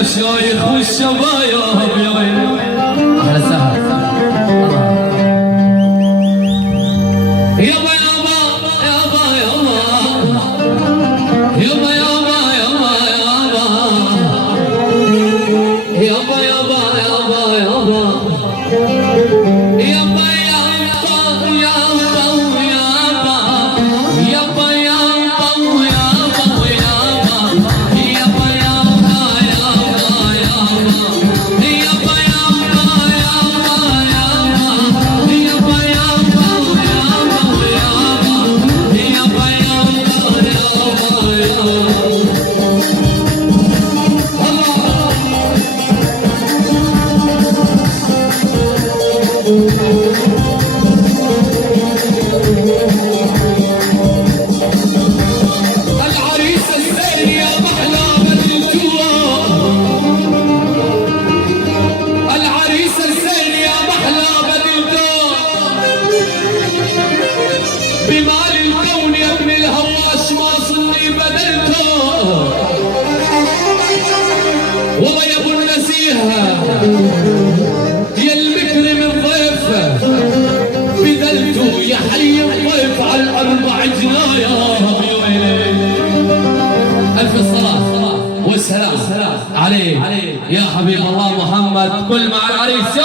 الشايخ والشبايب يا ويلي. اهلا وسهلا. يابا يابا يابا يابا يابا يابا يابا يابا يابا يابا يابا يابا بمال الكون يا ابن الهواش ما صني بدلته والله يا ابو النسيها يا المكرم الضيف بدلته يا حي الضيف على الاربع جنايا. الف الصلاه والسلام عليه يا حبيب الله محمد. كل مع العريس